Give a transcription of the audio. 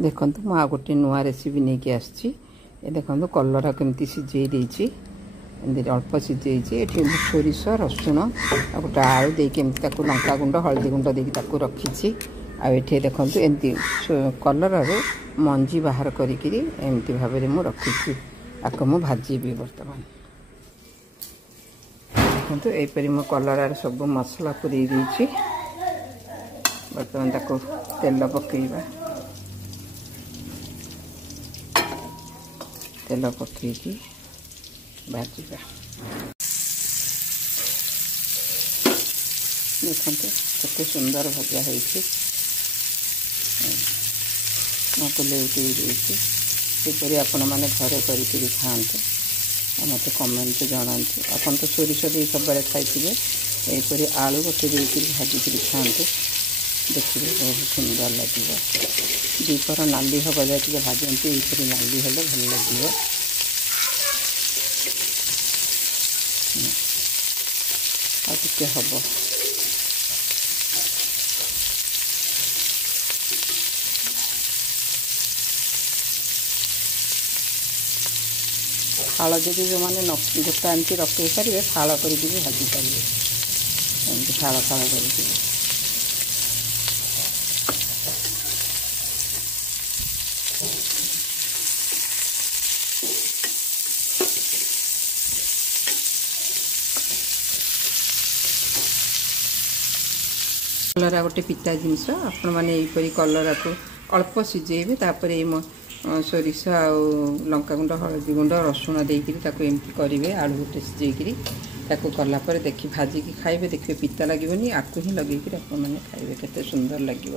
देखो मुझे गोटे नुआ रेसिपी नहीं कि आसी देखो कलरा केमती सीझे देती अल्प सीझे सोरिष रसुण गोटे आलू देके लंका गुंड हलदी गुंड देकी रखी आए देखो एमती कलर मंजी बाहर करी एमती भाव में रखी आपको मुझे भाजी बर्तमान देखो यहपरी मो कलर सब मसला पूरी देती बर्तमान तेल पकईबा तेल पकईकी भाजवा देखते केते सुंदर भजा होको लेउटे देपरी आपण मैंने घरे करी खाते मत कमेंट जनातु आपन तो सोरिष दे सब खाई यहपरी आलू गोटे देकर भाजिक खाते देखिए बहुत सुंदर लगे दीपर नाली हम जाए भाजती यहपरी नाली हेल्ले भल लगे आगे हम फाड़ जदि जो मैंने गोटा एमती रखे पारे फाड़ कर भाजी पारे एमती फाड़ फाड़ कर कलरा गोटे पिता जिनस आपण मैंने यहपरी कलरा को अल्प सीझेबे सोरिष आ लंका गुंड हलदी गुंड रसुण देकर एमती करेंगे आलू गोटे सीझेकरी कलापर देखी भाजिकी खाइबे देखिए पिता लगे आकु ही लगे मैंने खाइबे केते सुंदर लगे।